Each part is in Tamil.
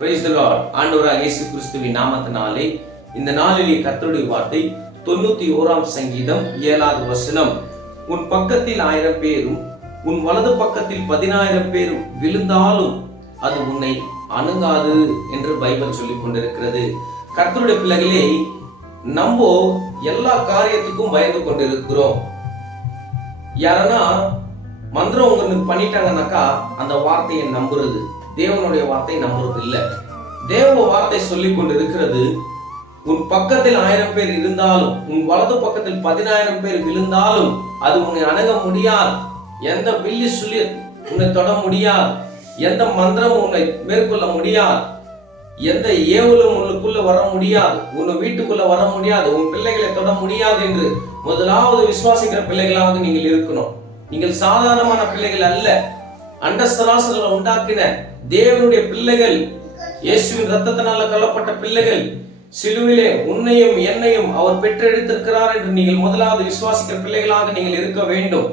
Praise the Lord. ஆண்டவராகிய இயேசு கிறிஸ்துவின் நாமத்தினாலே இந்த நாளிலே கர்த்தருடைய வார்த்தை 91ஆம் சங்கீதம் 7வது வசனம். உன் பக்கத்தில் 1000 பேரும் உன் வலது பக்கத்தில் 10000 பேரும் விழுந்தாலும் அது உன்னை அணுகாது என்று பைபிள் சொல்லிக் கொண்டிருக்கிறது. கர்த்தருடைய பிள்ளைகளே, நம்ம எல்லா காரியத்துக்கும் பயந்து கொண்டிருக்கிறோம். யாரனா மந்திரம் உங்களுக்கு பண்ணிட்டாங்கன்னாக்கா அந்த வார்த்தையை நம்புறது, தேவனுடைய வார்த்தை நம்புறது இல்ல. தேவ வார்த்தை சொல்லிக் கொண்டிருக்கிறது, உன் பக்கத்தில் 1000 பேர் இருந்தாலும் உன் வலது பக்கத்தில் 10000 பேர் விழுந்தாலும் அது உன்னை அணுக முடியாது. எந்த வில்லி சொல்லி உன்னை தொட முடியாது, எந்த மந்திரமும் உன்னை மேற்கொள்ள முடியாது, எந்த ஏவலும் உனக்குள்ள வர முடியாது, உன் வீட்டுக்குள்ள வர முடியாது, உன் பிள்ளைகளை தொட முடியாது என்று முதலாவது விசுவாசிக்கிற பிள்ளைகளாக நீங்கள் இருக்கணும். நீங்கள் சாதாரணமான பிள்ளைகள் அல்ல, அண்டசராசங்களை உண்டாக்கின தேவனுடைய பிள்ளைகள், இயேசுவின் ரத்தத்தினால கலப்பட்ட பிள்ளைகள். சிலுவிலே உன்னையும் என்னையும் அவர் பெற்றெடுத்திருக்கிறார் என்று நீங்கள் முதலாவது விசுவாசிக்கிற பிள்ளைகளாக நீங்கள் இருக்க வேண்டும்.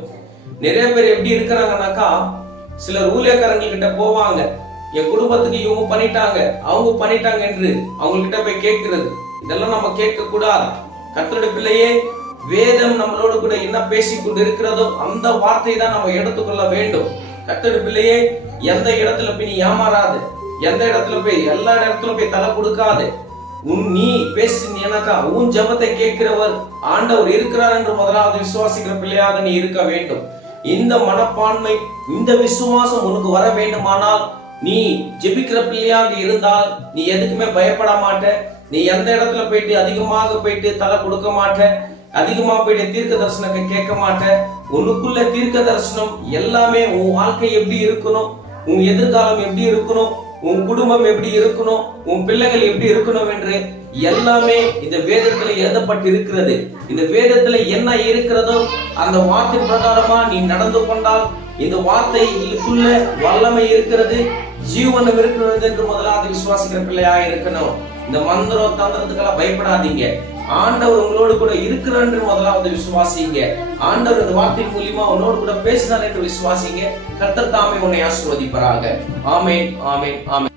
நிறைய பேர் எப்படி இருக்கிறாங்கன்னாக்கா, சிலர் ஊழியக்காரங்க கிட்ட போவாங்க, என் குடும்பத்துக்கு இவங்க பண்ணிட்டாங்க அவங்க பண்ணிட்டாங்க என்று அவங்க கிட்ட போய் கேட்கிறது. இதெல்லாம் நம்ம கேட்க கூடாது. கர்த்தருடைய பிள்ளையே, வேதம் நம்மளோடு கூட என்ன பேசிக் கொண்டு இருக்கிறதோ அந்த வார்த்தையை தான் நம்ம எடுத்துக்கொள்ள வேண்டும். கர்த்தருடைய பிள்ளையே, எந்த இடத்துல போய் நீ ஏமாறாது, எந்த இடத்துல போய் எல்லா இடத்துல போய் தலை கொடுக்காது. நீ பேசினாக்கா உன் ஜெபத்தை கேட்கிறவர் ஆண்டவர் இருக்கிறார் என்று முதலாவது விசுவாசிக்கிற பிள்ளையாக நீ இருக்க வேண்டும். இந்த மனப்பான்மை, இந்த விசுவாசம் உனக்கு வர வேண்டுமானால் நீ ஜெபிக்கிற பிள்ளையாக இருந்தால் நீ எதுக்குமே பயப்பட மாட்ட. நீ எந்த இடத்துல போயிட்டு அதிகமாக போயிட்டு தலை கொடுக்க மாட்ட, அதிகமா போயிட்டு தீர்க்க தரிசனத்தை கேட்க மாட்ட. உனக்குள்ள தீர்க்க தரிசனம் எல்லாமே உன் வாழ்க்கை எப்படி இருக்கணும், உன் எதிர்காலம் எப்படி இருக்கணும், உன் குடும்பம் எப்படி இருக்கணும், உன் பிள்ளைகள் எப்படி இருக்கணும் என்று எல்லாமே இந்த வேதத்துல எழுதப்பட்டு இருக்கிறது. இந்த வேதத்துல என்ன இருக்கிறதோ அந்த வார்த்தை பிரகாரமா நீ நடந்து கொண்டால் இந்த வார்த்தைக்குள்ள வல்லமை இருக்கிறது, ஜீவனம் இருக்கிறது என்று முதலாவது விசுவாசிக்கிற பிள்ளையா இருக்கணும். இந்த மந்திரம் தந்திரத்துக்கெல்லாம் பயப்படாதீங்க. ஆண்டவர் உங்களோடு கூட இருக்கிறார் என்று முதலாவது விசுவாசிங்க. ஆண்டவர் இந்த வார்த்தை மூலியமா உன்னோடு கூட பேசினார் என்று விசுவாசிங்க. கர்த்தர் தாமே உன்னை ஆசீர்வதிப்பாராக. ஆமென், ஆமென், ஆமென்.